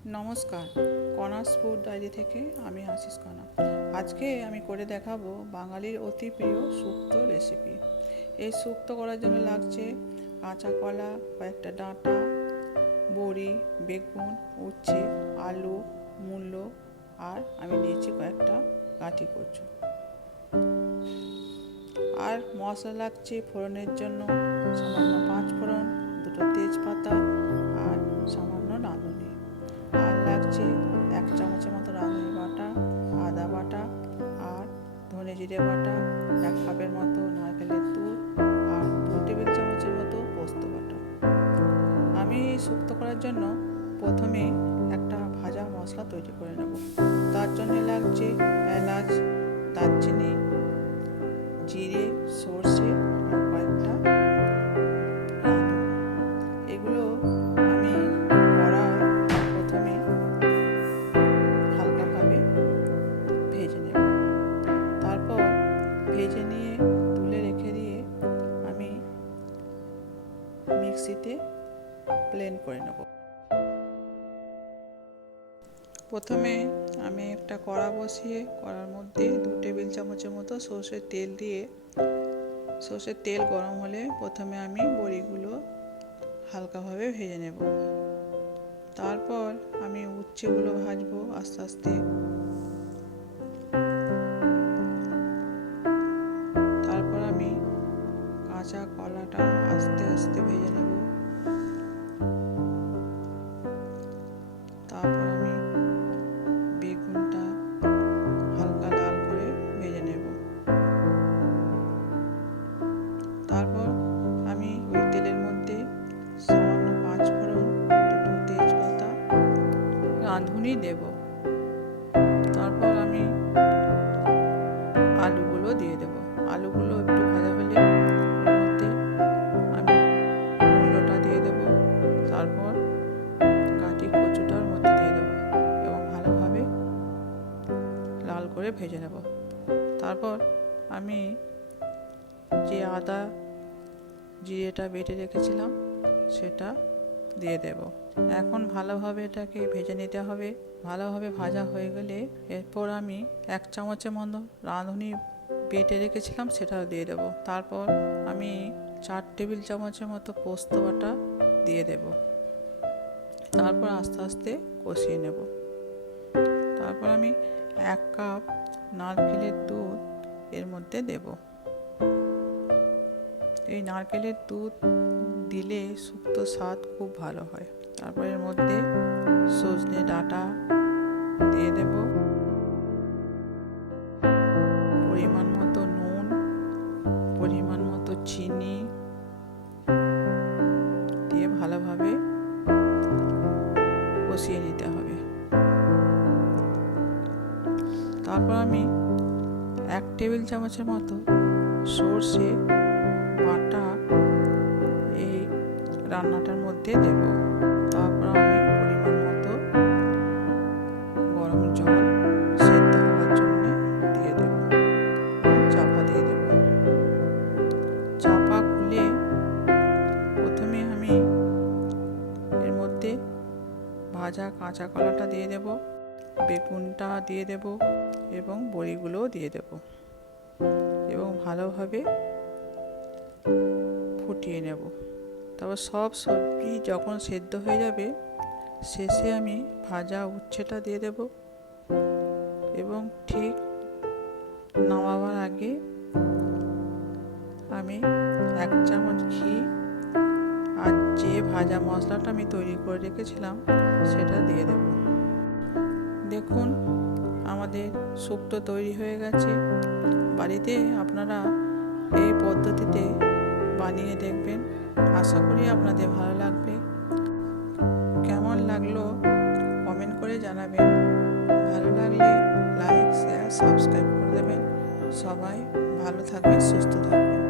নমস্কার, কণাস food diary থেকে আমি আশিস কণা। আজকে আমি করে দেখাবো বাঙালির অতি প্রিয় শুক্তো রেসিপি। এই শুক্তো করার জন্য লাগছে কাঁচা কলা, কয়েকটা ডাঁটা, বড়ি, বেগুন, উচ্ছে, আলু, মূলো, আর আমি নিয়েছি কয়েকটা কাঠি কচু। আর মশলা লাগছে ফোড়নের জন্য সামান্য 5 ফোড়ন, 2টো তেজপাতা আর সামান্য রাঁধুনি। আর লাগছে 1 চামচের মতো রাঁধুনি বাটা, আদা বাটা আর ধনে জিরে বাটা, 1 কাপের মতো নারকেলের দুধ আর 2 টেবিল চামচের মতো পোস্ত বাটা। আমি এই শুক্তো করার জন্য প্রথমে একটা ভাজা মশলা তৈরি করে নেব। তার জন্য লাগছে এলাচ, দারচিনি, জিরে, সর্ষে আর কয়েকটা রাঁধুনি। এগুলো আমি কড়ায় প্রথমে হালকাভাবে ভেজে নেব। তারপর ভেজে নিয়ে তুলে রেখে দিয়ে আমি মিক্সিতে ব্লেন্ড করে নেব। প্রথমে আমি একটা কড়া বসিয়ে কড়ার মধ্যে 2 টেবিল চামচের মতো সর্ষের তেল দিয়ে, সর্ষের তেল গরম হলে প্রথমে আমি বড়িগুলো হালকাভাবে ভেজে নেব। তারপর আমি উচ্ছেগুলো ভাজবো আস্তে আস্তে। তারপর আমি কাঁচা কলাটা আস্তে আস্তে ভেজে নেব। তারপর আমি বেগুনটা হালকা লাল করে ভেজে নেব। তারপর আমি ওই তেলের মধ্যে সামান্য 5 ফোড়ন, 2টো তেজপাতা, রাঁধুনি দেব। তারপর আমি আলুগুলো দিয়ে দেব। আলুগুলো একটু ভাজা হলে ওর মধ্যে আমি মূলোটা দিয়ে দেব। তারপর কাটি কচুটার মধ্যে দিয়ে দেব এবং ভালোভাবে লাল করে ভেজে নেব। তারপর আমি যে আদা জিরেটা বেটে রেখেছিলাম সেটা দিয়ে দেব। এখন ভালোভাবে এটাকে ভেজে নিতে হবে। ভালোভাবে ভাজা হয়ে গেলে এরপর আমি 1 চামচের মতো রাঁধুনি বেটে রেখেছিলাম সেটাও দিয়ে দেব। তারপর আমি 4 টেবিল চামচের মতো পোস্ত বাটা দিয়ে দেব। তারপর আস্তে আস্তে কষিয়ে নেব। তারপর আমি 1 কাপ নারকেলের দুধ এর মধ্যে দেব। এই নারকেলের দুধ দিলে শুক্তোর স্বাদ খুব ভালো হয়। তারপর এর মধ্যে সজনে ডাঁটা দিয়ে দেব, পরিমাণ মতো নুন, পরিমাণ মতো চিনি দিয়ে ভালোভাবে কষিয়ে নিতে হবে। তারপর আমি 1 টেবিল চামচের মতো সর্ষে বাটা এই রান্নাটার মধ্যে দেব। তারপর আমি পরিমাণ মতো গরম জল সেদ্ধ হওয়ার জন্য দিয়ে দেব, চাপা দিয়ে দেব। চাপা খুলে প্রথমে আমি এর মধ্যে ভাজা কাঁচা কলাটা দিয়ে দেব, বেগুনটা দিয়ে দেব এবং বড়িগুলোও দিয়ে দেব এবং ভালোভাবে ফুটিয়ে নেব। তারপর সব সবজি যখন সেদ্ধ হয়ে যাবে শেষে আমি ভাজা উচ্ছেটা দিয়ে দেব এবং ঠিক নামাবার আগে আমি 1 চামচ ঘি আর যে ভাজা মশলাটা আমি তৈরি করে রেখেছিলাম সেটা দিয়ে দেব। দেখুন আমাদের শুক্তো তৈরি হয়ে গেছে। বাড়িতে আপনারা এই পদ্ধতিতে বানিয়ে দেখবেন, আশা করি আপনাদের ভালো লাগবে। কেমন লাগলো কমেন্ট করে জানাবেন। ভালো লাগলে লাইক, শেয়ার, সাবস্ক্রাইব করে দেবেন। সবাই ভালো থাকবেন, সুস্থ থাকবেন।